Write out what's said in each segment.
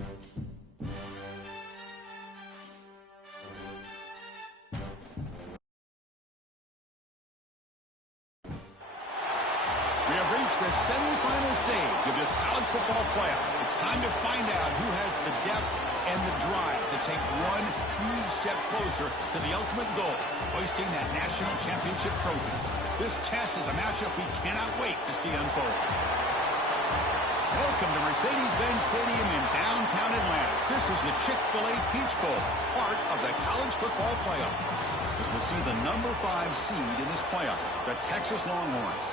We have reached the semifinal stage of this college football playoff. It's time to find out who has the depth and the drive to take one huge step closer to the ultimate goal, hoisting that national championship trophy. This test is a matchup we cannot wait to see unfold. Welcome to Mercedes-Benz Stadium in downtown Atlanta. This is the Chick-fil-A Peach Bowl, part of the college football playoff. As we'll see the number 5 seed in this playoff, the Texas Longhorns,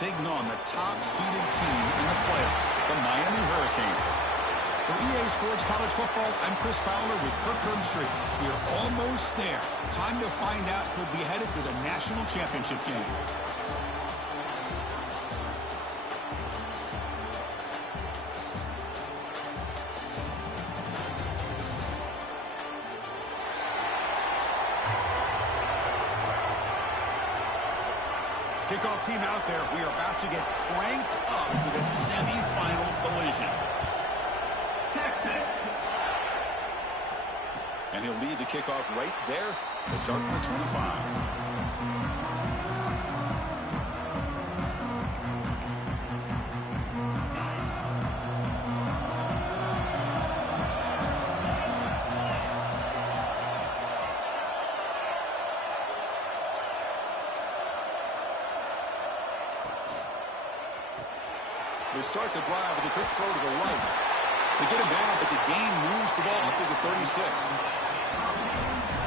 taking on the top-seeded team in the playoff, the Miami Hurricanes. For EA Sports College Football, I'm Chris Fowler with Kirk Herbstreit. We are almost there. Time to find out who'll be headed to the national championship game. Kickoff team out there. We are about to get cranked up with a semifinal collision. Texas. And he'll lead the kickoff right there to start from the 25. They start the drive with a quick throw to the right. They get him down, but the gain moves the ball up to the 36.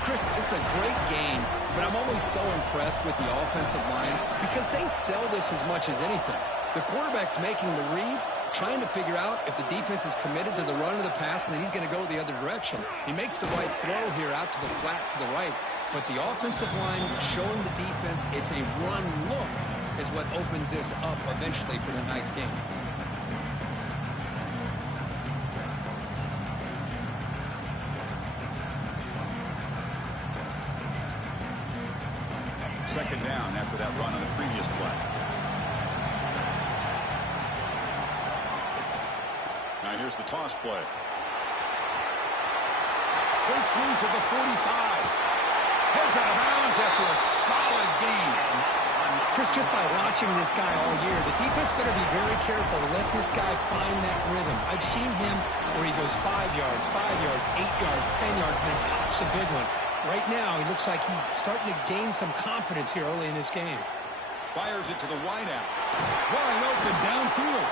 Chris, it's a great game, but I'm always so impressed with the offensive line because they sell this as much as anything. The quarterback's making the read, trying to figure out if the defense is committed to the run or the pass, and then he's going to go the other direction. He makes the right throw here out to the flat to the right, but the offensive line showing the defense it's a run look is what opens this up eventually for the nice game. Second down after that run on the previous play. Now here's the toss play. Breaks loose at the 45. Heads out of bounds after a solid gain. Chris, just by watching this guy all year, the defense better be very careful to let this guy find that rhythm. I've seen him where he goes 5 yards, 8 yards, 10 yards, and then pops a big one. Right now, he looks like he's starting to gain some confidence here early in this game. Fires it to the wideout. Wide open downfield.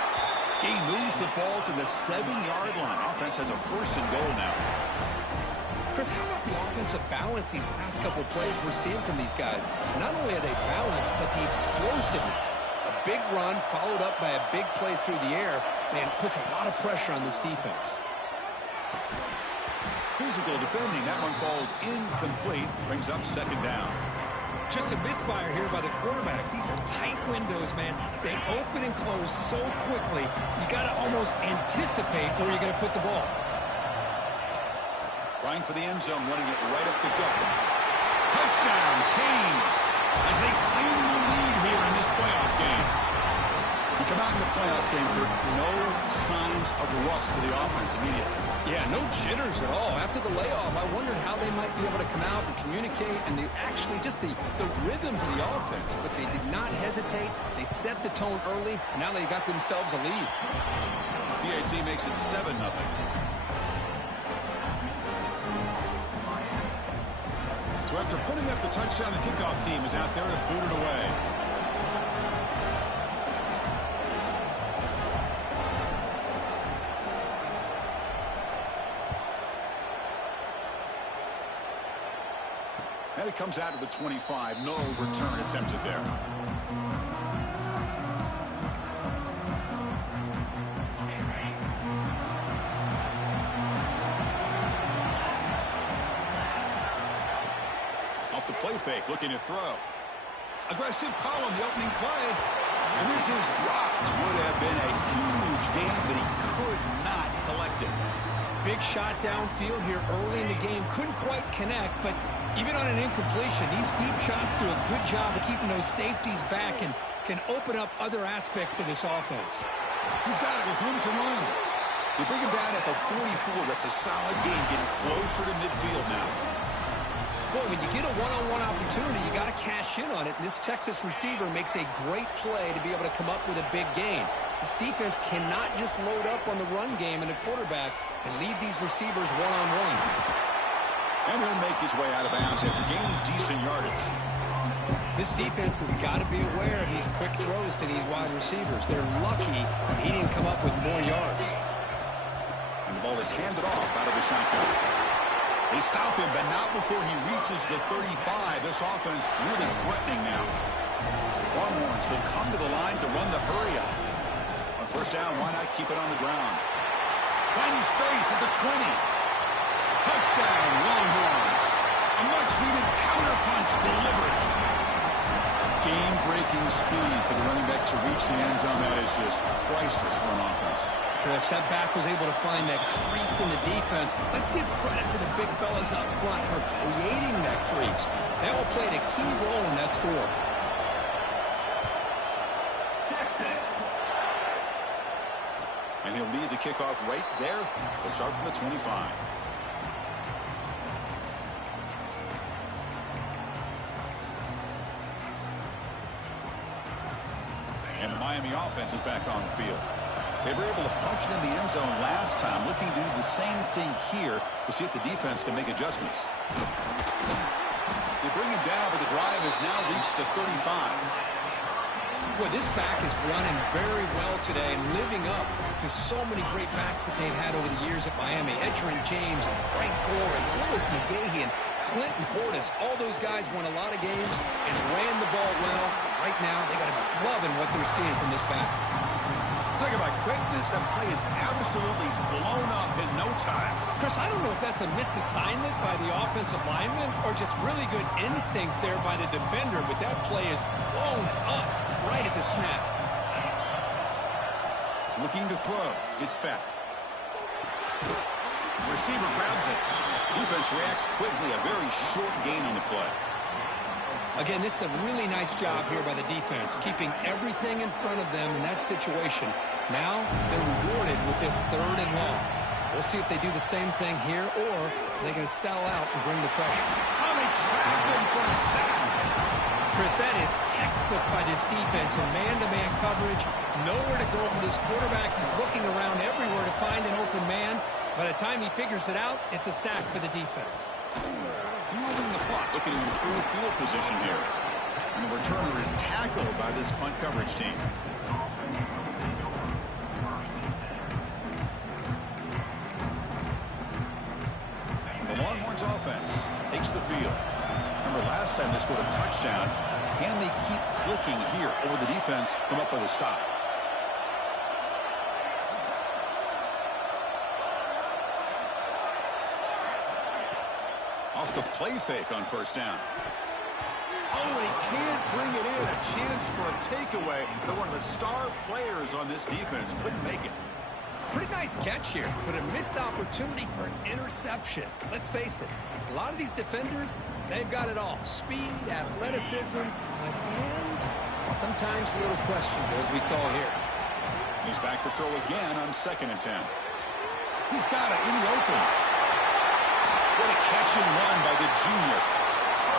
He moves the ball to the 7-yard line. Offense has a first and goal now. Chris, how about the offensive balance these last couple of plays we're seeing from these guys? Not only are they balanced, but the explosiveness. A big run followed up by a big play through the air, and puts a lot of pressure on this defense. Physical defending. That one falls incomplete. Brings up second down. Just a misfire here by the quarterback. These are tight windows, man. They open and close so quickly. You got to almost anticipate where you're going to put the ball. Trying for the end zone, running it right up the gut. Touchdown, Canes, as they claim the lead here in this playoff game. We come out in the playoff game for no signs of rust for the offense immediately. Yeah, no jitters at all. After the layoff, I wondered how they might be able to come out and communicate and actually just the rhythm to the offense. But they did not hesitate. They set the tone early, and now they got themselves a lead. PAT makes it 7-0. So after putting up the touchdown, the kickoff team is out there to boot it away. And it comes out to the 25. No return attempted there. Off the play fake, looking to throw. Aggressive call on the opening play. And this is dropped. Would have been a huge gain, but he could not collect it. Big shot downfield here early in the game. Couldn't quite connect, but even on an incompletion, these deep shots do a good job of keeping those safeties back and can open up other aspects of this offense. He's got it with room to run. They bring him down at the 44. That's a solid gain, getting closer to midfield now. Boy, when you get a one-on-one opportunity, you got to cash in on it. And this Texas receiver makes a great play to be able to come up with a big gain. This defense cannot just load up on the run game and the quarterback and leave these receivers one-on-one. And he'll make his way out of bounds after gaining decent yardage. This defense has got to be aware of these quick throws to these wide receivers. They're lucky he didn't come up with more yards. And the ball is handed off out of the shotgun. They stop him, but not before he reaches the 35. This offense really threatening now. Longhorns will come to the line to run the hurry up. On first down, why not keep it on the ground? Finding space at the 20. Touchdown, Longhorns. A much-needed counterpunch delivered. Game-breaking speed for the running back to reach the end zone. That is just priceless for an offense. Chris, that back was able to find that crease in the defense. Let's give credit to the big fellas up front for creating that crease. They all played a key role in that score. Texas. And he'll lead the kickoff right there. We'll start from the 25. And the Miami offense is back on the field. They were able to punch it in the end zone last time, looking to do the same thing here to see if the defense can make adjustments. They bring him down, but the drive has now reached the 35. Boy, this back is running very well today and living up to so many great backs that they've had over the years at Miami. Edgerrin James and Frank Gore and Willis McGahee and Clinton Portis. All those guys won a lot of games and ran the ball well. Right now, they got to be loving what they're seeing from this back. Talk about quickness. That play is absolutely blown up in no time. Chris, I don't know if that's a misassignment by the offensive lineman or just really good instincts there by the defender, but that play is blown up right at the snap. Looking to throw. It's back. Receiver grabs it. Defense reacts quickly. A very short gain on the play. Again, this is a really nice job here by the defense, keeping everything in front of them in that situation. Now they're rewarded with this 3rd and long. We'll see if they do the same thing here, or they're going to sell out and bring the pressure. Oh, they trap him for a sack. Chris, that is textbook by this defense in man-to-man coverage. Nowhere to go for this quarterback. He's looking around everywhere to find an open man. By the time he figures it out, it's a sack for the defense. Fueling the clock, looking to improve field position here. And the returner is tackled by this punt coverage team. The Longhorns offense takes the field. Remember last time they scored a touchdown. Can they keep clicking here over the defense, come up with a stop? Off the play fake on first down. Oh, they can't bring it in. A chance for a takeaway. They're one of the star players on this defense. Couldn't make it. Pretty nice catch here, but a missed opportunity for an interception. Let's face it, a lot of these defenders, they've got it all. Speed, athleticism, but hands, sometimes a little questionable, as we saw here. He's back to throw again on 2nd and 10. He's got it in the open. What a catch and run by the junior.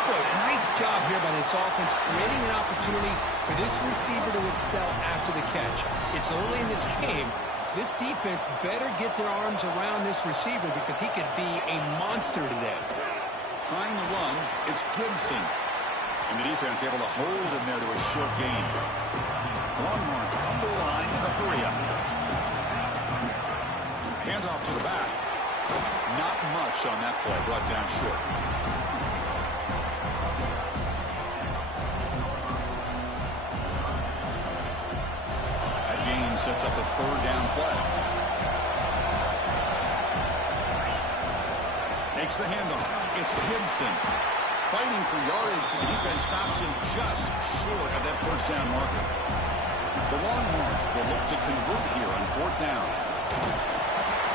Boy, nice job here by this offense, creating an opportunity for this receiver to excel after the catch. It's early in this game, so this defense better get their arms around this receiver because he could be a monster today. Trying to run, it's Gibson. And the defense able to hold him there to a short gain. Longhorns come to the line in the hurry up. Handoff to the back. Not much on that play, brought down short. That game sets up a 3rd down play. Takes the handoff. It's Gibson. Fighting for yardage, but the defense stops him just short of that 1st down marker. The Longhorns will look to convert here on 4th down.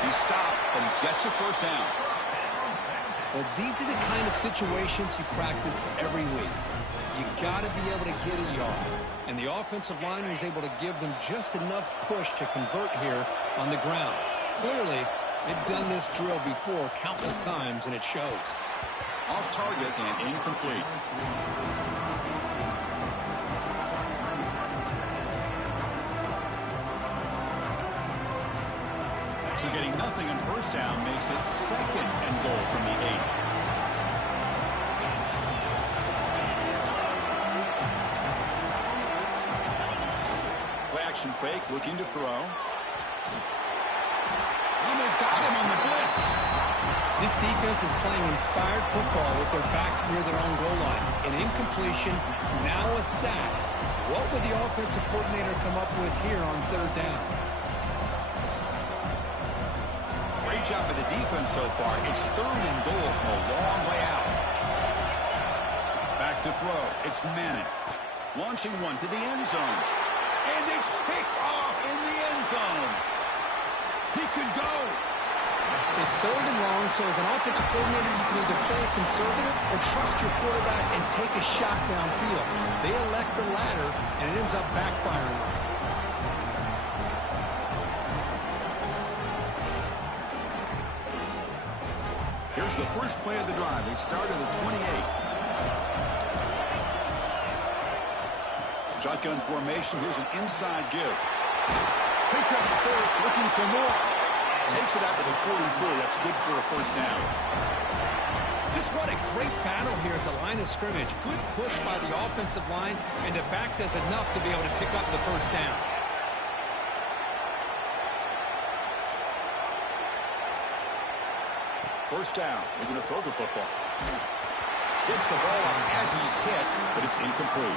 He stopped, but he gets a 1st down. Well, these are the kind of situations you practice every week. You got to be able to get a yard. And the offensive line was able to give them just enough push to convert here on the ground. clearly, they've done this drill before countless times, and it shows. Off target and incomplete. So getting nothing on first down makes it 2nd and goal from the 8. Play action fake, looking to throw. And they've got him on the blitz. This defense is playing inspired football with their backs near their own goal line. An incompletion, now a sack. What would the offensive coordinator come up with here on 3rd down? Great job by the defense so far. It's 3rd and goal from a long way out. Back to throw. It's Manning. Launching one to the end zone. And it's picked off in the end zone. He could go. It's 3rd and long, so as an offensive coordinator, you can either play it conservative or trust your quarterback and take a shot downfield. They elect the latter, and it ends up backfiring. Here's the first play of the drive. They start at the 28. Shotgun formation. Here's an inside give. Picks up the first, looking for more. Takes it out to the 44. That's good for a first down. Just what a great battle here at the line of scrimmage. Good push by the offensive line, and the back does enough to be able to pick up the first down. First down. They're going to throw the football. Gets the ball up as he's hit, but it's incomplete.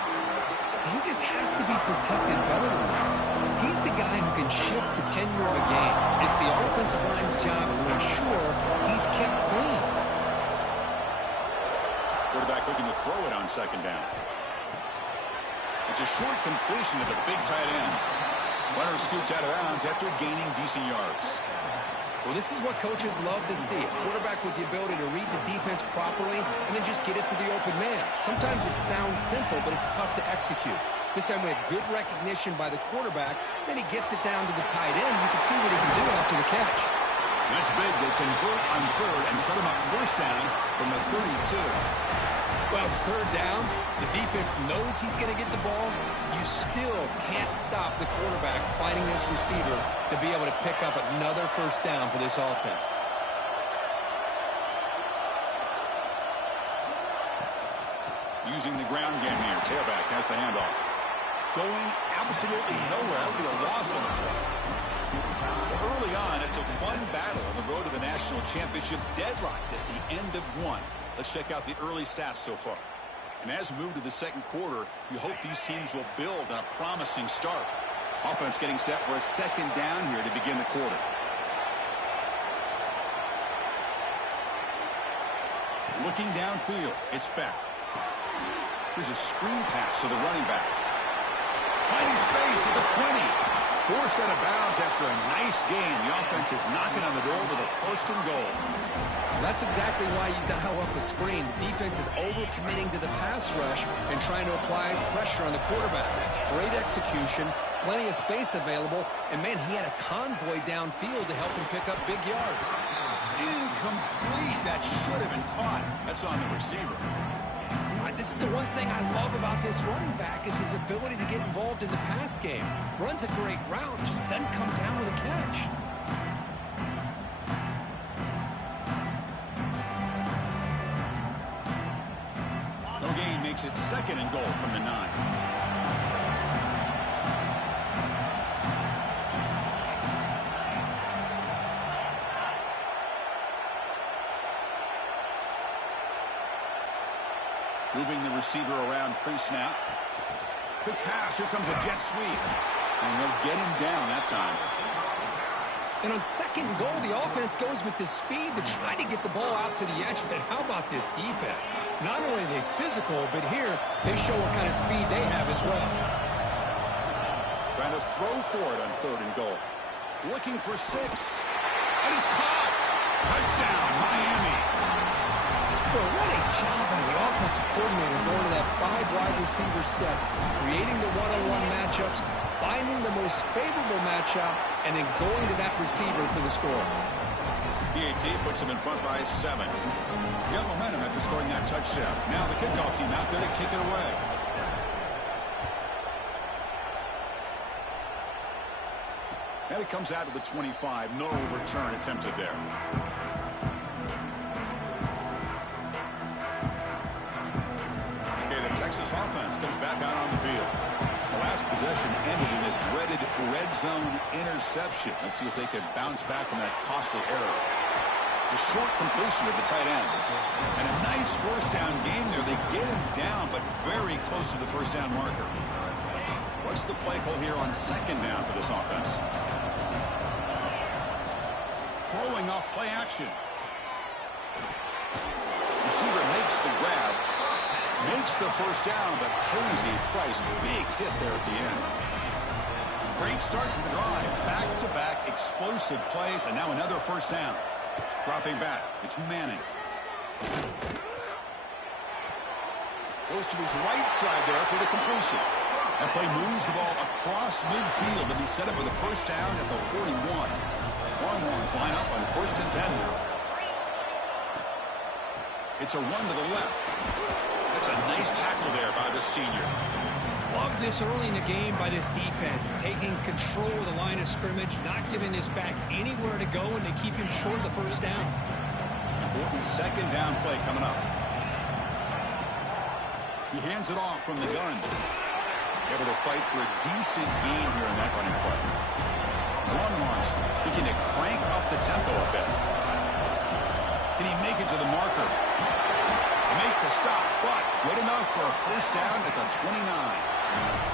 He just has to be protected better than that. He's the guy who can shift the tenure of a game. It's the offensive line's job to ensure he's kept clean. Quarterback looking to throw it on 2nd down. It's a short completion to the big tight end. Runner scoots out of bounds after gaining decent yards. Well, this is what coaches love to see. A quarterback with the ability to read the defense properly and then just get it to the open man. Sometimes it sounds simple, but it's tough to execute. This time we have good recognition by the quarterback. Then he gets it down to the tight end. You can see what he can do after the catch. That's big. They convert on 3rd and set him up first down from the 32. Well, it's 3rd down. The defense knows he's going to get the ball. You still can't stop the quarterback finding this receiver to be able to pick up another first down for this offense. Using the ground game here. Tailback has the handoff. Going absolutely nowhere. That would be a loss on the play. Early on, it's a fun battle on the road to the national championship, deadlocked at the end of 1. Let's check out the early stats so far. And as we move to the 2nd quarter, you hope these teams will build on a promising start. Offense getting set for a 2nd down here to begin the quarter. Looking downfield, it's Beck. Here's a screen pass to the running back. Finding space at the 20. Forced out of bounds after a nice gain. The offense is knocking on the door with a 1st and goal. That's exactly why you dial up a screen. The defense is overcommitting to the pass rush and trying to apply pressure on the quarterback. Great execution, plenty of space available, and man, he had a convoy downfield to help him pick up big yards. Incomplete. That should have been caught. That's on the receiver. This is the one thing I love about this running back is his ability to get involved in the pass game. Runs a great route, just doesn't come down with a catch. No gain makes it 2nd and goal from the 9. Moving the receiver around pre-snap. Quick pass. Here comes a jet sweep. And they'll get him down that time. And on 2nd and goal, the offense goes with the speed to try to get the ball out to the edge. But how about this defense? Not only are they physical, but here they show what kind of speed they have as well. Trying to throw for it on 3rd and goal. Looking for 6. And it's caught. Touchdown, Miami. Boy, what a job by the offensive coordinator going to that 5-wide receiver set, creating the one-on-one matchups, finding the most favorable matchup, and then going to that receiver for the score. PAT puts them in front by 7. Got momentum after scoring that touchdown. Now the kickoff team out there to kick it away. And it comes out to the 25. No return attempted there. Okay, the Texas offense comes back out on the field. The last possession ended in a dreaded red zone interception. Let's see if they can bounce back from that costly error. The short completion of the tight end. And a nice first down game there. They get him down, but very close to the first down marker. What's the play call here on second down for this offense? Throwing off play action. Receiver makes the grab. Makes the first down, but pays a price. Big hit there at the end. Great start to the drive. Back-to-back explosive plays, and now another first down. Dropping back. It's Manning. Goes to his right side there for the completion. That play moves the ball across midfield to be set up with a first down at the 41. Longhorns line up on 1st and 10 now. It's a run to the left. That's a nice tackle there by the senior. Love this early in the game by this defense, taking control of the line of scrimmage, not giving this back anywhere to go, and they keep him short of the first down. Important second down play coming up. He hands it off from the gun. Able to fight for a decent gain here in that running play. Longhorns looking to crank up the tempo a bit. Can he make it to the marker? Make the stop, but good enough for a first down at the 29.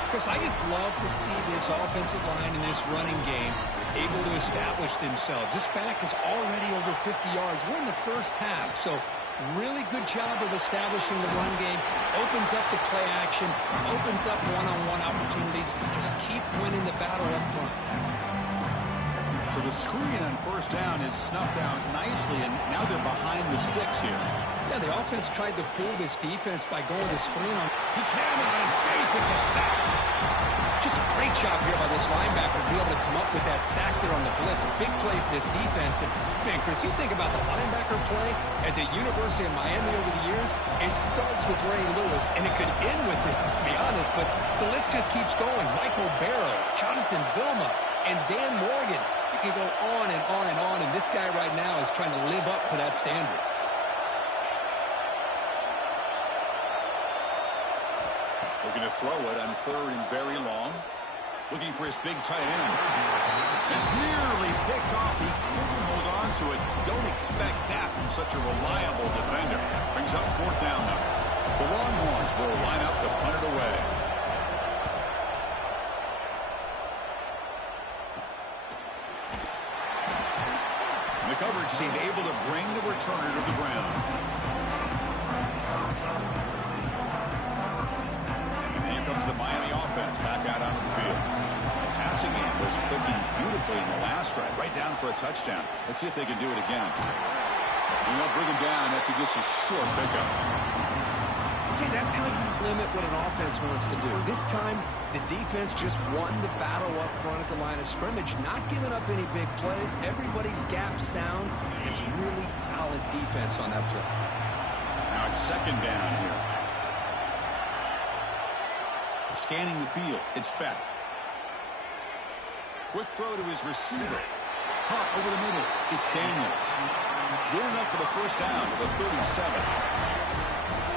Chris, I just love to see this offensive line in this running game able to establish themselves. This back is already over 50 yards. We're in the first half, so really good job of establishing the run game. Opens up the play action, opens up one-on-one opportunities. Just keep winning the battle up front. So the screen on first down is snuffed out nicely, and now they're behind the sticks here. Yeah, the offense tried to fool this defense by going to screen on. He cannot escape. It's a sack. Just a great job here by this linebacker to be able to come up with that sack there on the blitz. Big play for this defense. And, man, Chris, you think about the linebacker play at the University of Miami over the years, it starts with Ray Lewis, and it could end with it, to be honest, but the list just keeps going. Michael Barrow, Jonathan Vilma, and Dan Morgan. You can go on and on and on, and this guy right now is trying to live up to that standard. Looking to throw it on 3rd and very long. Looking for his big tight end. It's nearly picked off. He couldn't hold on to it. Don't expect that from such a reliable defender. Brings up 4th down now. The Longhorns will line up to punt it away. And the coverage seemed able to bring the returner to the ground. The Miami offense back out onto the field. The passing game was clicking beautifully in the last drive, right down for a touchdown. Let's see if they can do it again. And they'll bring him down after just a short pickup. See, that's how you limit what an offense wants to do. This time, the defense just won the battle up front at the line of scrimmage, not giving up any big plays. Everybody's gap sound. It's really solid defense on that play. Now it's second down here. Scanning the field, it's Beck. Quick throw to his receiver. Caught over the middle, it's Daniels. Good enough for the first down to the 37.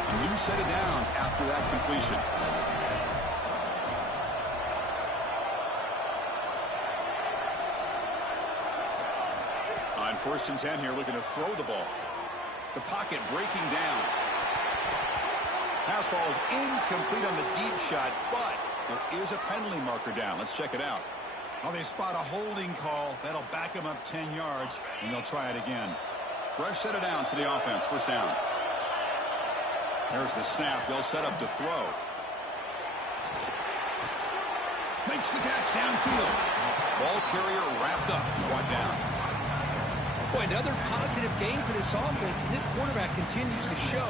A new set of downs after that completion. On 1st and 10 here, looking to throw the ball. The pocket breaking down. Pass ball is incomplete on the deep shot, but there is a penalty marker down. Let's check it out. Oh, they spot a holding call. That'll back them up 10 yards, and they'll try it again. Fresh set of downs for the offense. First down. There's the snap. They'll set up to throw. Makes the catch downfield. Ball carrier wrapped up. Brought down. Boy, another positive game for this offense, and this quarterback continues to show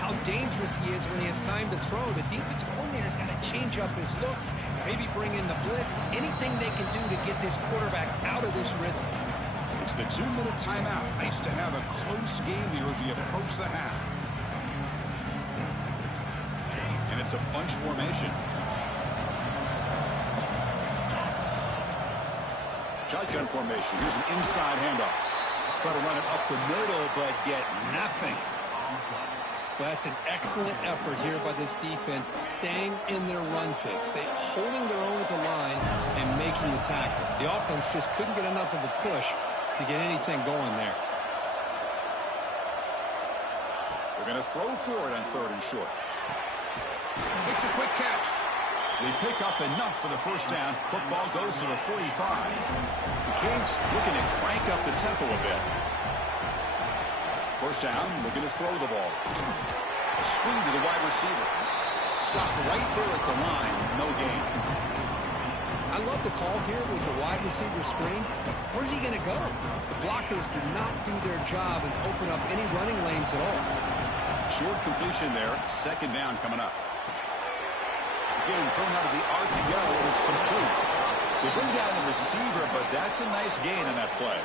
how dangerous he is when he has time to throw. The defensive coordinator's got to change up his looks, maybe bring in the blitz, anything they can do to get this quarterback out of this rhythm. It's the 2-minute timeout. Nice to have a close game here as we approach the half. And it's a bunch formation. Shotgun formation. Here's an inside handoff. Try to run it up the middle, but get nothing. Well, that's an excellent effort here by this defense, staying in their run fix. They're holding their own with the line and making the tackle. The offense just couldn't get enough of a push to get anything going there. They're going to throw for it on 3rd and short. Makes a quick catch. They pick up enough for the first down. Football goes to the 45. The Canes looking to crank up the tempo a bit. First down, looking to throw the ball. A screen to the wide receiver. Stop right there at the line. No gain. I love the call here with the wide receiver screen. Where's he going to go? The blockers do not do their job and open up any running lanes at all. Short completion there. 2nd down coming up. Again, thrown out of the RPO, and it's complete. They bring down the receiver, but that's a nice gain in that play.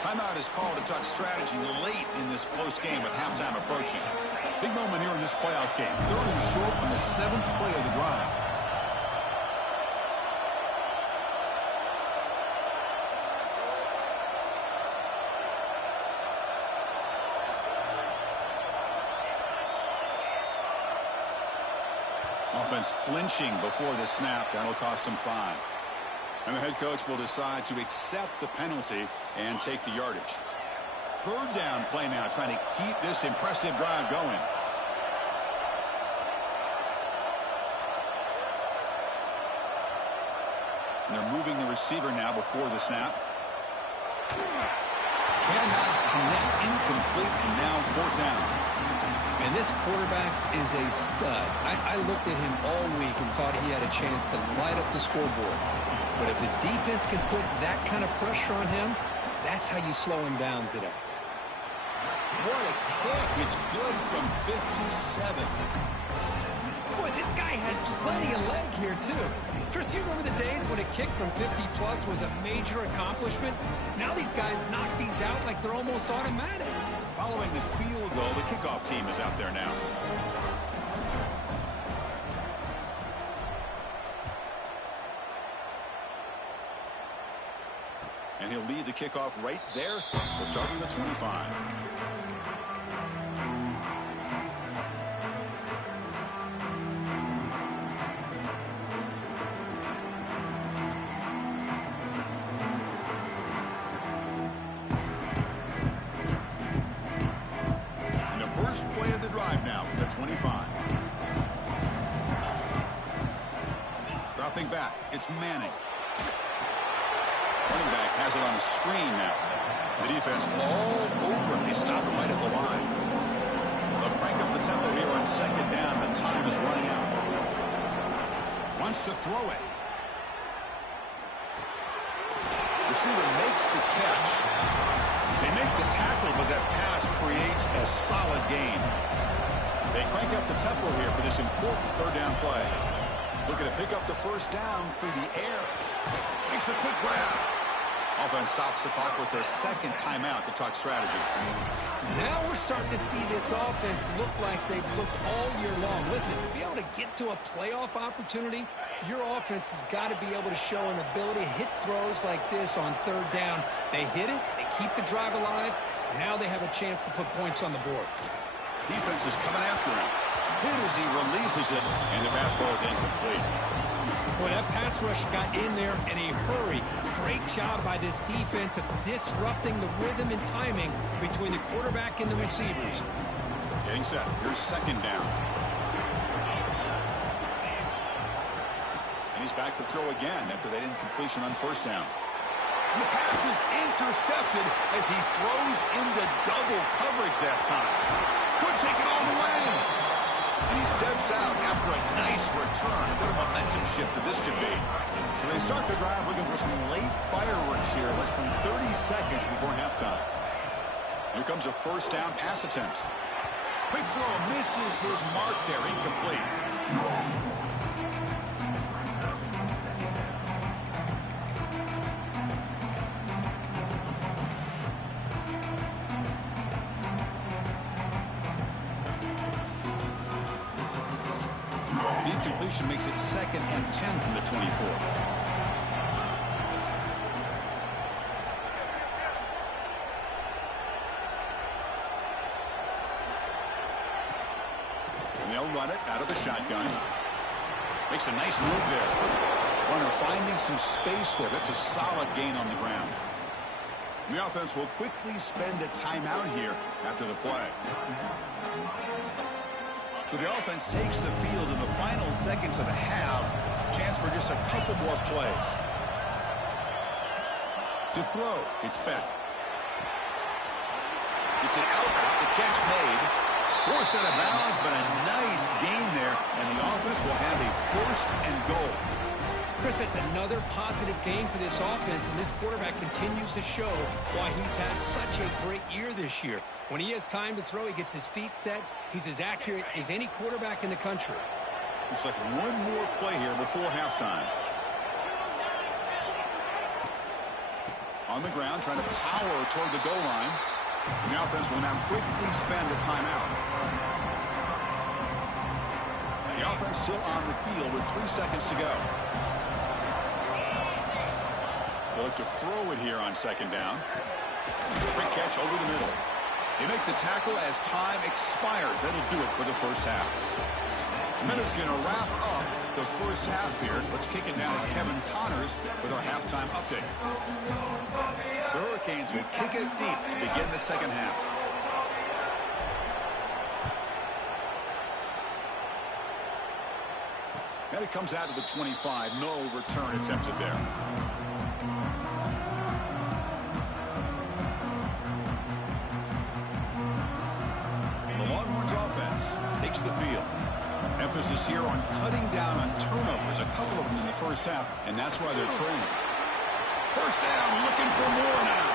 Timeout is called to talk strategy late in this close game with halftime approaching. Big moment here in this playoff game. 3rd and short on the 7th play of the drive. Offense flinching before the snap. That'll cost him 5. And the head coach will decide to accept the penalty and take the yardage. 3rd down play now, trying to keep this impressive drive going. And they're moving the receiver now before the snap. Cannot connect, incomplete, and now 4th down. And this quarterback is a stud. I looked at him all week and thought he had a chance to light up the scoreboard. But if the defense can put that kind of pressure on him, that's how you slow him down today. What a kick. It's good from 57. Boy, this guy had plenty of leg here, too. Chris, you remember the days when a kick from 50-plus was a major accomplishment? Now these guys knock these out like they're almost automatic. Following the field goal, the kickoff team is out there now. And he'll lead the kickoff right there. We'll start from the 25. Play of the drive now from the 25. Dropping back, it's Manning. Running back has it on the screen now. The defense all over. They stop it right at the line. They'll crank up the tempo here on 2nd down, but time is running out. Wants to throw it. Receiver makes the catch. They make the tackle, but that pass creates a solid gain. They crank up the tempo here for this important 3rd down play. Looking to pick up the first down through the air. Makes a quick grab. Offense stops the clock with their 2nd timeout to talk strategy. Now we're starting to see this offense look like they've looked all year long. Listen, to be able to get to a playoff opportunity, your offense has got to be able to show an ability to hit throws like this on 3rd down. They hit it, they keep the drive alive. Now they have a chance to put points on the board. Defense is coming after him. Hit as he releases it, and the pass ball is incomplete. Well, that pass rush got in there in a hurry. Great job by this defense of disrupting the rhythm and timing between the quarterback and the receivers. Getting set. Here's 2nd down. And he's back to throw again after that incompletion on 1st down. And the pass is intercepted as he throws into double coverage that time. Could take it all the way. And he steps out after a nice return. What a momentum shifter this could be. So they start the drive looking for some late fireworks here, less than 30 seconds before halftime. Here comes a first down pass attempt. Quick throw misses his mark there, incomplete. Incompletion makes it 2nd and 10 from the 24. And they'll run it out of the shotgun. Makes a nice move there. Runner finding some space there. That's a solid gain on the ground. The offense will quickly spend a timeout here after the play. So the offense takes the field in the final seconds of the half. Chance for just a couple more plays. To throw, it's back. It's an out route, the catch made. Forced out of bounds, but a nice gain there, and the offense will have a 1st and goal. Chris, that's another positive game for this offense, and this quarterback continues to show why he's had such a great year this year. When he has time to throw, he gets his feet set. He's as accurate as any quarterback in the country. Looks like one more play here before halftime. On the ground, trying to power toward the goal line. And the offense will now quickly spend a timeout. The offense still on the field with 3 seconds to go. They look to throw it here on 2nd down. Quick catch over the middle. They make the tackle as time expires. That'll do it for the first half. Minutes going to wrap up the first half here. Let's kick it now to Kevin Connors with our halftime update. The Hurricanes will kick it deep to begin the second half. And it comes out to the 25. No return attempted there. The Longhorns offense takes the field. Emphasis here on cutting down on turnovers, a couple of them in the first half, and that's why they're trailing. First down, looking for more now.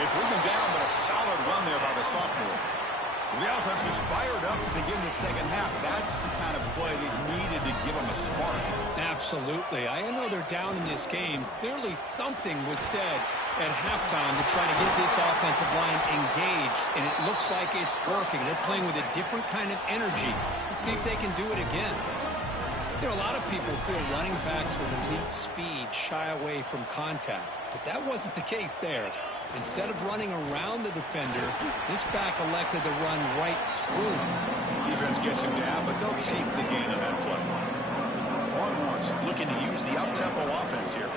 They bring them down, but a solid run there by the sophomore. The offense is fired up to begin the second half. That's the kind of play they needed to give them a spark. Absolutely. I know they're down in this game. Clearly something was said at halftime to try to get this offensive line engaged, and it looks like it's working. They're playing with a different kind of energy. Let's see if they can do it again. You know, a lot of people feel running backs with elite speed shy away from contact, but that wasn't the case there. Instead of running around the defender, this back elected to run right through him. Defense gets him down, but they'll take the gain on that play. Longhorns looking to use the up-tempo offense here.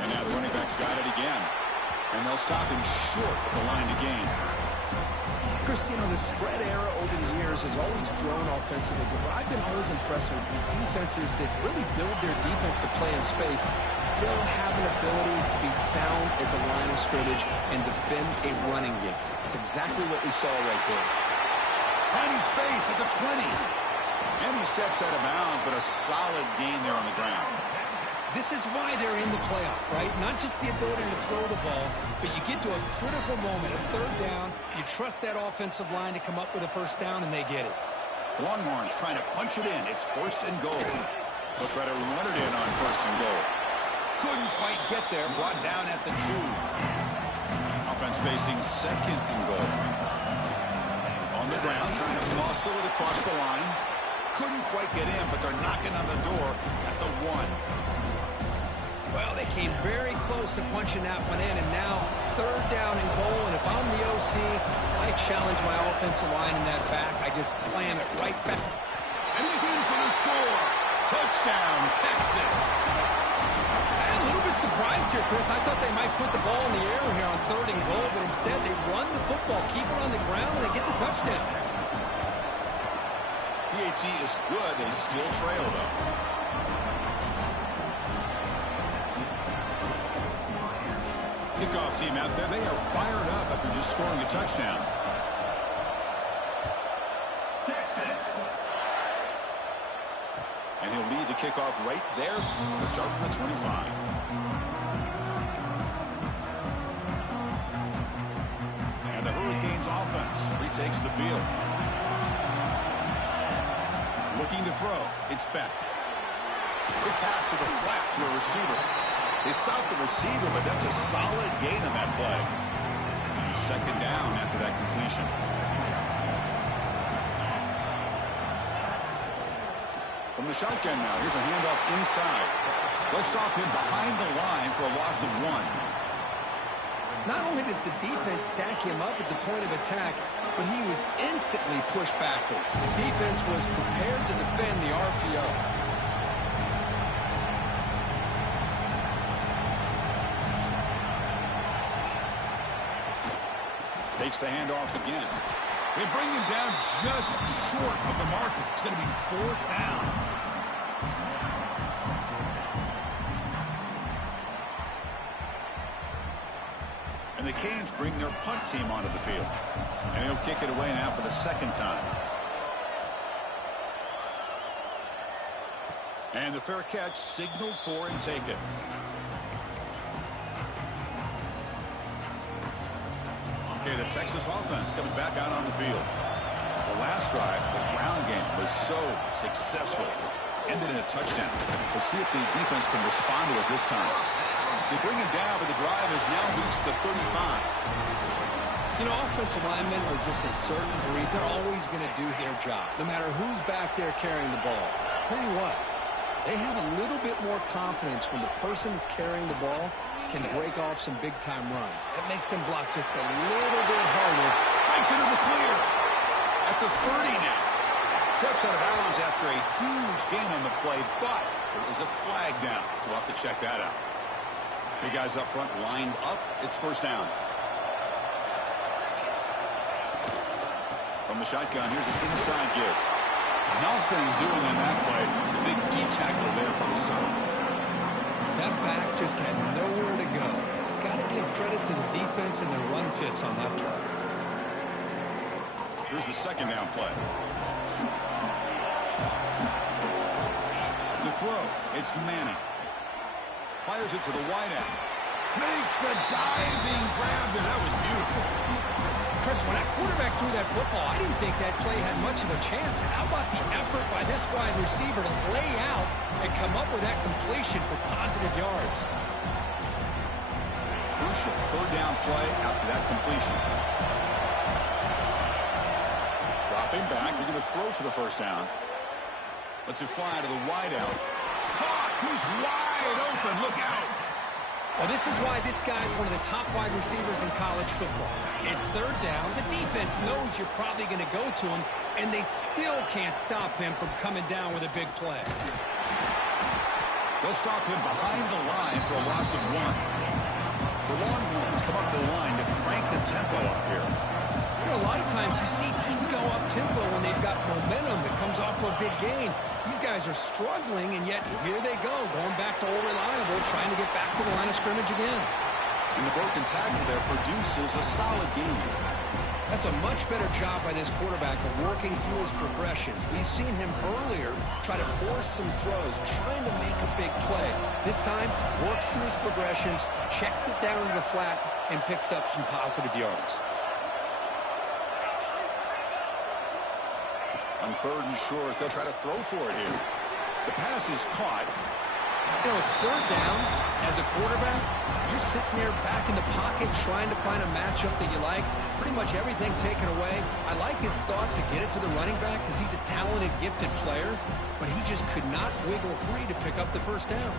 And now the running back's got it again. And they'll stop him short of the line to gain. Chris, you know, the spread era over the years has always grown offensively, but I've been always impressed with the defenses that really build their defense to play in space, still have an ability to be sound at the line of scrimmage and defend a running game. It's exactly what we saw right there. Finding space at the 20. And he steps out of bounds, but a solid gain there on the ground. This is why they're in the playoff, right? Not just the ability to throw the ball, but you get to a critical moment, a 3rd down, you trust that offensive line to come up with a 1st down, and they get it. Longhorns trying to punch it in. It's 1st and goal. They'll try to run it in on 1st and goal. Couldn't quite get there, brought down at the 2. Offense facing 2nd and goal. On the ground, trying to muscle it across the line. Couldn't quite get in, but they're knocking on the door at the 1. Well, they came very close to punching that one in, and now 3rd down and goal, and if I'm the OC, I challenge my offensive line in that back. I just slam it right back. And he's in for the score. Touchdown, Texas. I'm a little bit surprised here, Chris. I thought they might put the ball in the air here on 3rd and goal, but instead they run the football, keep it on the ground, and they get the touchdown. PAT is good. They still trail, though. Kickoff team out there. They are fired up after just scoring a touchdown. Texas. And he'll lead the kickoff right there to start from the 25. And the Hurricanes offense retakes the field. Looking to throw. It's Beck. Quick pass to the flat to a receiver. They stopped the receiver, but that's a solid gain on that play. Second down after that completion. From the shotgun now, here's a handoff inside. They'll stop him behind the line for a loss of 1. Not only does the defense stack him up at the point of attack, but he was instantly pushed backwards. The defense was prepared to defend the RPO. Takes the handoff again. They bring him down just short of the marker. It's going to be 4th down. And the Canes bring their punt team onto the field. And he'll kick it away now for the second time. And the fair catch signaled for and taken. Okay, the Texas offense comes back out on the field. The last drive, the ground game was so successful. Ended in a touchdown. We'll see if the defense can respond to it this time. They bring him down, but the drive has now reached the 35. You know, offensive linemen are just a certain breed. They're always going to do their job, no matter who's back there carrying the ball. I'll tell you what, they have a little bit more confidence when the person that's carrying the ball can break off some big-time runs. That makes them block just a little bit harder. Breaks into the clear. At the 30 now. Steps out of bounds after a huge gain on the play, but there is a flag down, so we'll have to check that out. Big guys up front lined up. It's first down. From the shotgun, here's an inside give. Nothing doing on that play. The big D tackle there for the stop. That back just had nowhere to go. Got to give credit to the defense and their run fits on that play. Here's the second down play. The throw. It's Manning. Fires it to the wideout. Makes the diving grab there. That was beautiful. Chris, when that quarterback threw that football, I didn't think that play had much of a chance. How about the effort by this wide receiver to lay out and come up with that completion for positive yards? Crucial third down play after that completion. Dropping back. They're going to throw for the first down. Lets it fly to the wideout. Caught. He's wide open. Look out. Well, this is why this guy's one of the top wide receivers in college football. It's third down. The defense knows you're probably going to go to him, and they still can't stop him from coming down with a big play. They'll stop him behind the line for a loss of 1. The Longhorns come up to the line to crank the tempo up here. You know, a lot of times you see teams go up tempo when they've got momentum that comes off to a big gain. These guys are struggling, and yet here they go, going back to old reliable, trying to get back to the line of scrimmage again. And the broken tackle there produces a solid gain. That's a much better job by this quarterback of working through his progressions. We've seen him earlier try to force some throws, trying to make a big play. This time, works through his progressions, checks it down to the flat, and picks up some positive yards. On third and short, they'll try to throw for it here. The pass is caught. You know, it's third down. As a quarterback, you're sitting there back in the pocket trying to find a matchup that you like. Pretty much everything taken away. I like his thought to get it to the running back because he's a talented, gifted player, but he just could not wiggle free to pick up the first down.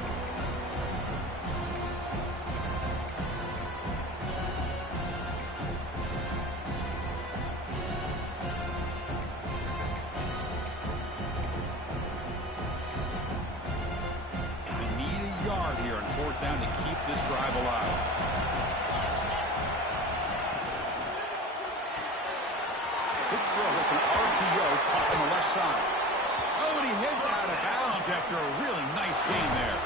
Down to keep this drive alive. Big throw. That's an RPO caught on the left side. Oh, and he heads out of bounds after a really nice game there.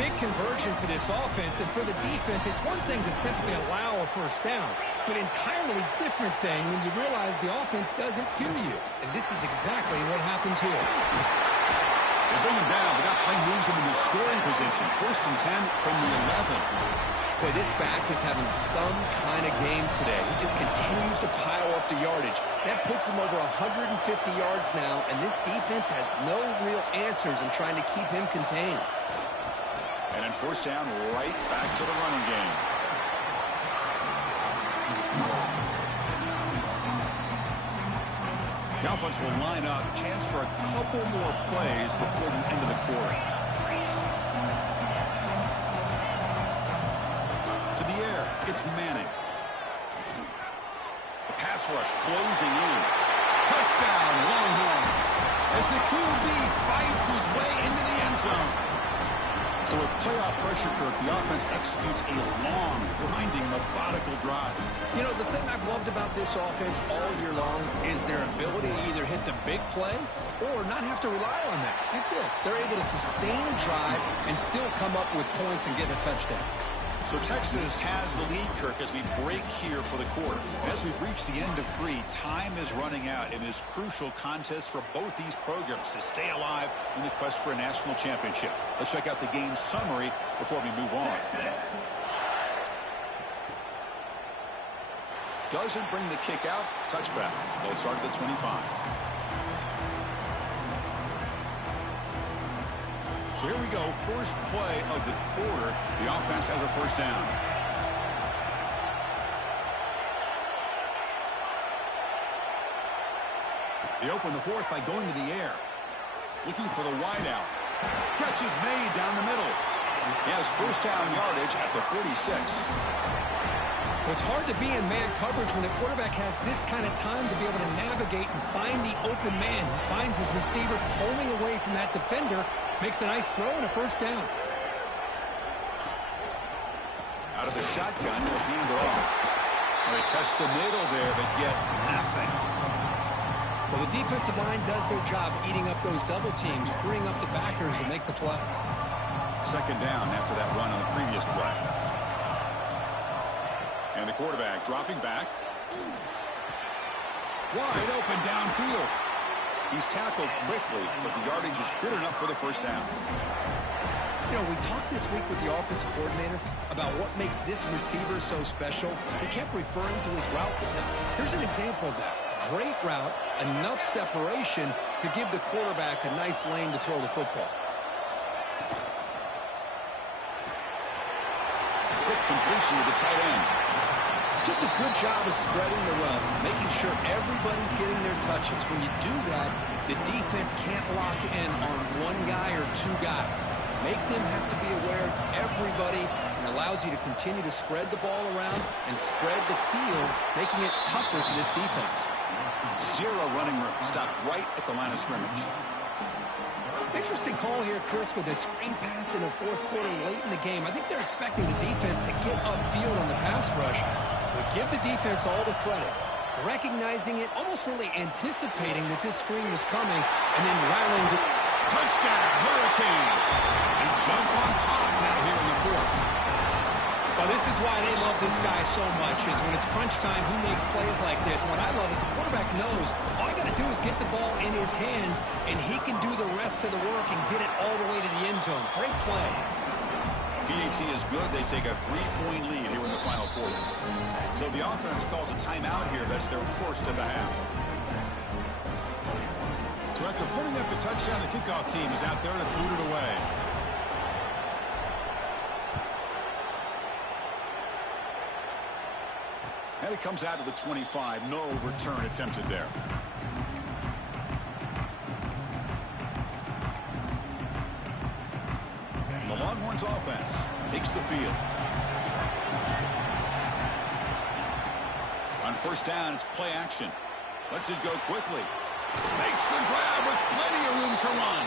Big conversion for this offense, and for the defense, it's one thing to simply allow a first down, but entirely different thing when you realize the offense doesn't fear you. And this is exactly what happens here. They bring him down, but that play moves him into scoring position. 1st and 10 from the 11. Boy, this back is having some kind of game today. He just continues to pile up the yardage. That puts him over 150 yards now, and this defense has no real answers in trying to keep him contained. And then 4th down, right back to the running game. The offense will line up. Chance for a couple more plays before the end of the quarter. To the air, it's Manning. The pass rush closing in. Touchdown, Longhorns. As the QB fights his way into the end zone. So with playoff pressure, Kirk, the offense executes a long, grinding, methodical drive. You know, the thing I've loved about this offense all year long is their ability to either hit the big play or not have to rely on that. Like this, they're able to sustain a drive and still come up with points and get a touchdown. So Texas has the lead, Kirk, as we break here for the quarter. As we've reached the end of 3, time is running out in this crucial contest for both these programs to stay alive in the quest for a national championship. Let's check out the game summary before we move on. Doesn't bring the kick out. Touchback. They'll start at the 25. So here we go, first play of the quarter. The offense has a 1st down. They open the 4th by going to the air. Looking for the wideout. Catch is made down the middle. He has 1st down yardage at the 46. Well, it's hard to be in man coverage when the quarterback has this kind of time to be able to navigate and find the open man. He finds his receiver pulling away from that defender, makes a nice throw and a 1st down. Out of the shotgun, they'll hand it off. They test the middle there, but get nothing. Well, the defensive line does their job eating up those double teams, freeing up the backers to make the play. 2nd down after that run on the previous play. And the quarterback dropping back. Wide open downfield. He's tackled quickly, but the yardage is good enough for the 1st down. You know, we talked this week with the offensive coordinator about what makes this receiver so special. He kept referring to his route with him. Here's an example of that. Great route, enough separation to give the quarterback a nice lane to throw the football. Quick completion to the tight end. Just a good job of spreading the wealth, making sure everybody's getting their touches. When you do that, the defense can't lock in on one guy or 2 guys. Make them have to be aware of everybody, and allows you to continue to spread the ball around and spread the field, making it tougher for this defense. 0 running room. Stopped right at the line of scrimmage. Interesting call here, Chris, with a screen pass in the 4th quarter late in the game. I think they're expecting the defense to get upfield on the pass rush. But give the defense all the credit. Recognizing it, almost really anticipating that this screen was coming, and then rallying to... Touchdown, Hurricanes. They jump on top now here in the 4th. Well, this is why they love this guy so much, is when it's crunch time, he makes plays like this. And what I love is the quarterback knows all I got to do is get the ball in his hands, and he can do the rest of the work and get it all the way to the end zone. Great play. PAT is good. They take a 3-point lead here in the final quarter. So the offense calls a timeout here. That's their 1st of the half. So after putting up a touchdown, the kickoff team is out there to boot it away. And it comes out to the 25. No return attempted there. The Longhorns offense takes the field. On 1st down, it's play action. Lets it go quickly. Makes the grab with plenty of room to run.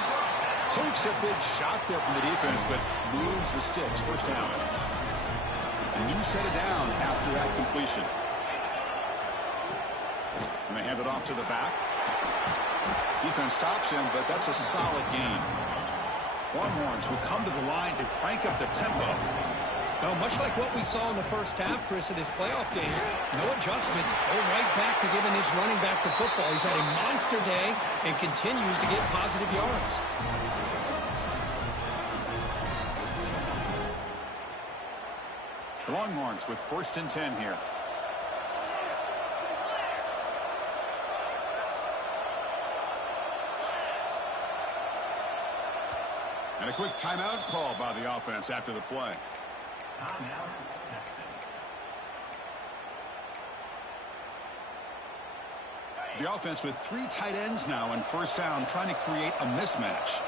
Takes a big shot there from the defense, but moves the sticks. 1st down. A new set of downs after that completion. And they hand it off to the back. Defense stops him, but that's a solid gain. Longhorns will come to the line to crank up the tempo. Well, much like what we saw in the first half, Chris, of this playoff game, no adjustments. Go right back to giving his running back to football. He's had a monster day and continues to get positive yards. Longhorns with 1st and 10 here. And a quick timeout call by the offense after the play. Timeout, Texas. The offense with 3 tight ends now in 1st down, trying to create a mismatch.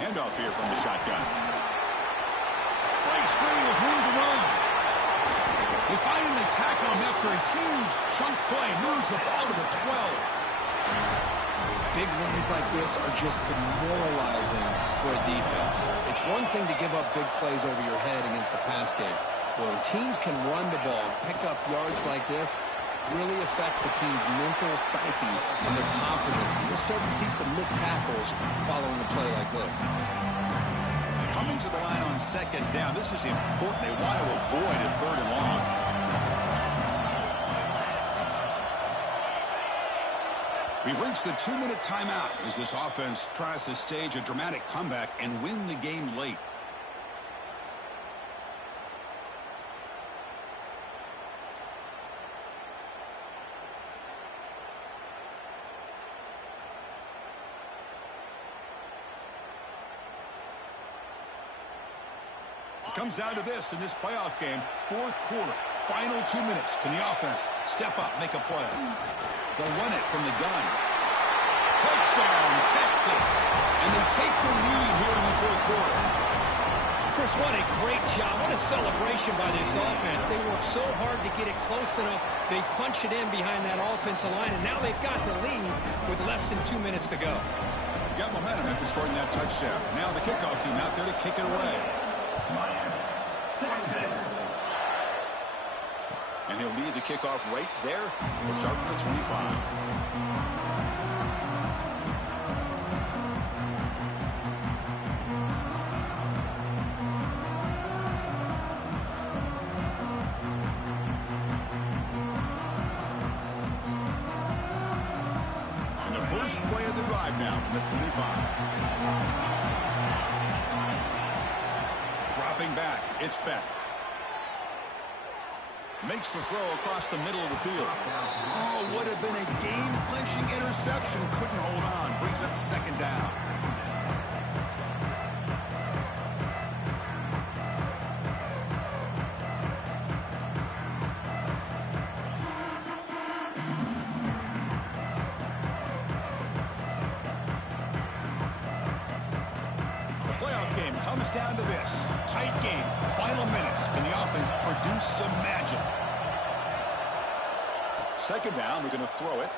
Handoff here from the shotgun. Breaks free with room to run. They finally tackle him after a huge chunk play. Moves the ball to the 12. Big runs like this are just demoralizing for a defense. It's one thing to give up big plays over your head against the pass game. But when teams can run the ball and pick up yards like this, it really affects the team's mental psyche and their confidence. And you'll start to see some missed tackles following a play like this. Coming to the line on 2nd down, this is important. They want to avoid a 3rd and long. We've reached the 2-minute timeout as this offense tries to stage a dramatic comeback and win the game late. It comes down to this in this playoff game. 4th quarter, final 2 minutes. Can the offense step up, make a play? They'll run it from the gun. Touchdown, Texas. And they take the lead here in the 4th quarter. Chris, what a great job. What a celebration by this offense. They worked so hard to get it close enough. They punch it in behind that offensive line, and now they've got the lead with less than 2 minutes to go. Got momentum after scoring that touchdown. Now the kickoff team out there to kick it away. And he'll lead the kickoff right there. We'll start from the 25. And the first play of the drive now from the 25. Dropping back, it's Beck. Makes the throw across the middle of the field. Oh, would have been a game-clinching interception. Couldn't hold on. Brings up 2nd down. The playoff game comes down to this. Tight game. Final minutes. Can the offense produce some magic? 2nd down. We're going to throw it.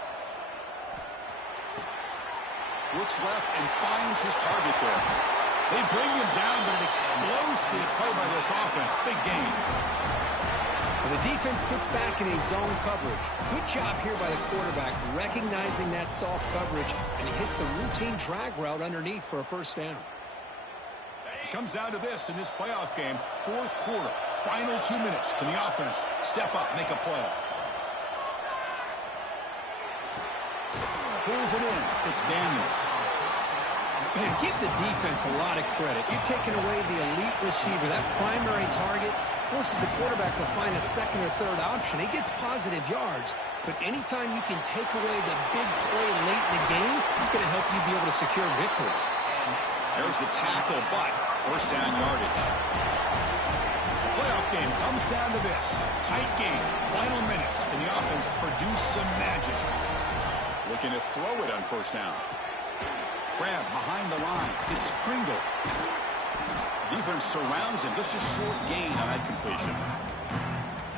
Looks left and finds his target there. They bring him down, but an explosive play by this offense. Big game. Well, the defense sits back in a zone coverage. Good job here by the quarterback recognizing that soft coverage, and he hits the routine drag route underneath for a 1st down. It comes down to this in this playoff game. 4th quarter, final 2 minutes. Can the offense step up, make a play? Pulls it in. It's Daniels. Man, give the defense a lot of credit. You're taking away the elite receiver, that primary target, forces the quarterback to find a 2nd or 3rd option. He gets positive yards, but anytime you can take away the big play late in the game, it's going to help you be able to secure victory. There's the tackle, but 1st down yardage. The playoff game comes down to this. Tight game, final minutes. Can the offense produce some magic? Looking to throw it on 1st down. Grab behind the line. It's Pringle. Defense surrounds him. Just a short gain on that completion.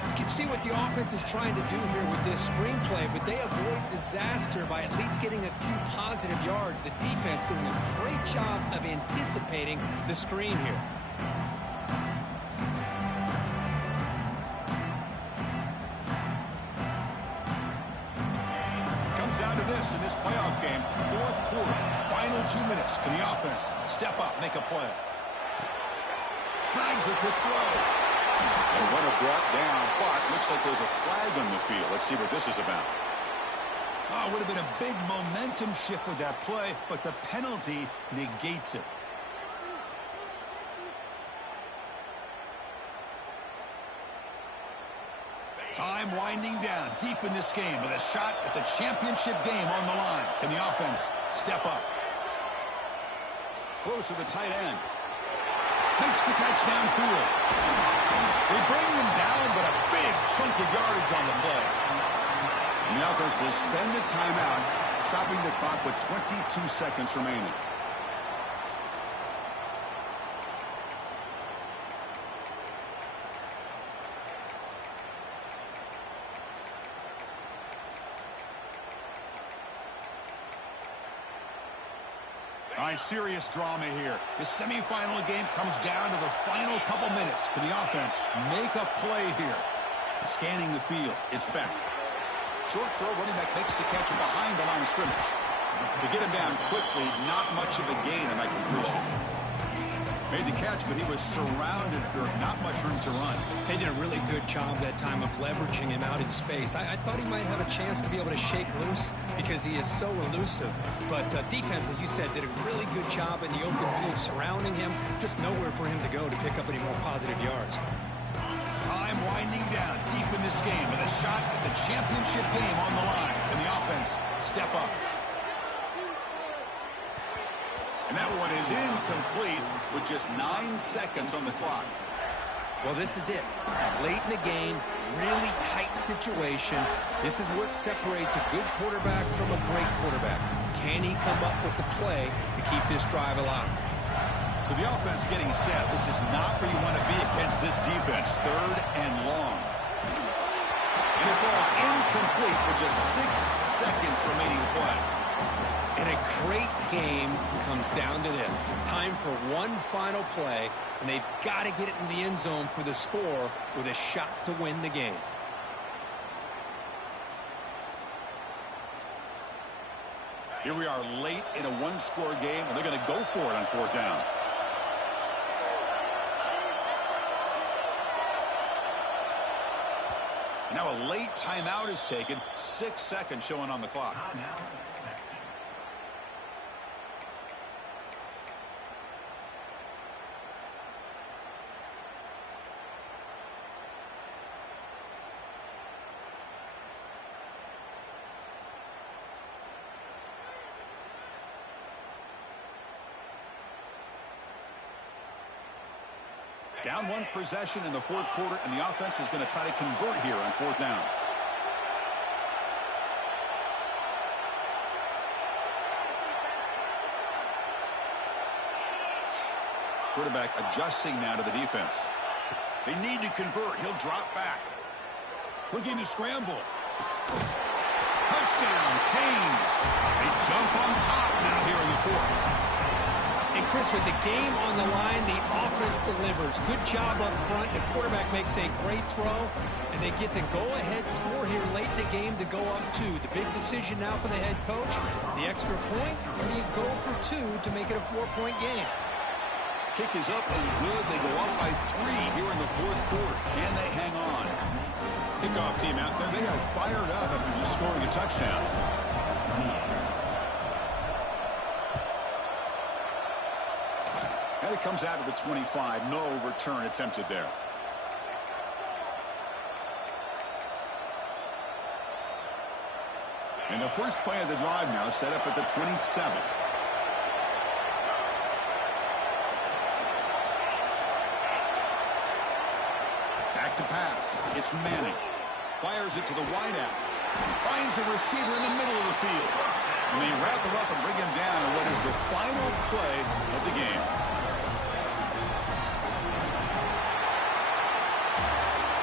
You can see what the offense is trying to do here with this screenplay, but they avoid disaster by at least getting a few positive yards. The defense doing a great job of anticipating the screen here. Comes down to this in this playoff game. 4th quarter, final 2 minutes. Can the offense step up, make a play? snags the quick throw. And when it brought down, but looks like there's a flag on the field. Let's see what this is about. Oh, would have been a big momentum shift with that play, but the penalty negates it. Time winding down deep in this game with a shot at the championship game on the line. Can the offense step up? Close to the tight end. Makes the catch downfield. They bring him down, but a big chunk of yardage on the play. And the offense will spend a timeout, stopping the clock with 22 seconds remaining. All right, serious drama here. The semifinal game comes down to the final couple minutes. Can the offense make a play here? Scanning the field, it's Beck. Short throw, running back makes the catch behind the line of scrimmage. To get him down quickly, not much of a gain on that completion. Made the catch, but he was surrounded for not much room to run. They did a really good job that time of leveraging him out in space. I thought he might have a chance to be able to shake loose because he is so elusive. But defense, as you said, did a really good job in the open field surrounding him. Just nowhere for him to go to pick up any more positive yards. Time winding down deep in this game with a shot at the championship game on the line. Can the offense step up? And that one is incomplete with just 9 seconds on the clock. Well, this is it. Late in the game, really tight situation. This is what separates a good quarterback from a great quarterback. Can he come up with the play to keep this drive alive? So the offense getting set. This is not where you want to be against this defense. 3rd and long. And it falls incomplete with just 6 seconds remaining to play. And a great game comes down to this. Time for one final play, and they've got to get it in the end zone for the score with a shot to win the game. Here we are late in a one-score game, and they're going to go for it on 4th down. Now a late timeout is taken. 6 seconds showing on the clock. Down 1 possession in the 4th quarter, and the offense is going to try to convert here on 4th down. Quarterback adjusting now to the defense. They need to convert. He'll drop back. Looking to scramble. Touchdown, Canes. They jump on top now here in the 4th. And Chris, with the game on the line, the offense delivers. Good job up front. The quarterback makes a great throw, and they get the go-ahead score here late in the game to go up 2. The big decision now for the head coach, the extra point, or do you go for 2 to make it a 4-point game? Kick is up and good. They go up by 3 here in the 4th quarter. Can they hang on? Kickoff team out there. They are fired up after just scoring a touchdown. And it comes out of the 25. No return attempted there. And the first play of the drive now set up at the 27. Back to pass. It's Manning. Fires it to the wideout. Finds a receiver in the middle of the field. And they wrap him up and bring him down in what is the final play of the game.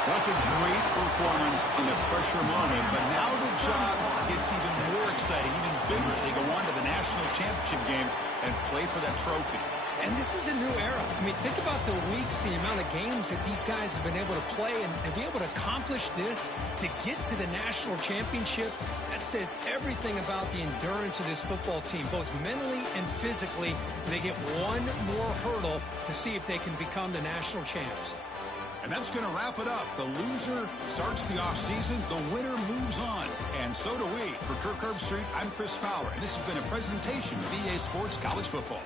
That's a great performance in a pressure moment, but now the job gets even more exciting, even bigger as they go on to the national championship game and play for that trophy. And this is a new era. I mean, think about the weeks, the amount of games that these guys have been able to play, and to be able to accomplish this, to get to the national championship, that says everything about the endurance of this football team, both mentally and physically. They get one more hurdle to see if they can become the national champs. And that's going to wrap it up. The loser starts the offseason. The winner moves on. And so do we. For Kirk Herbstreit, I'm Chris Fowler, and this has been a presentation of EA Sports College Football.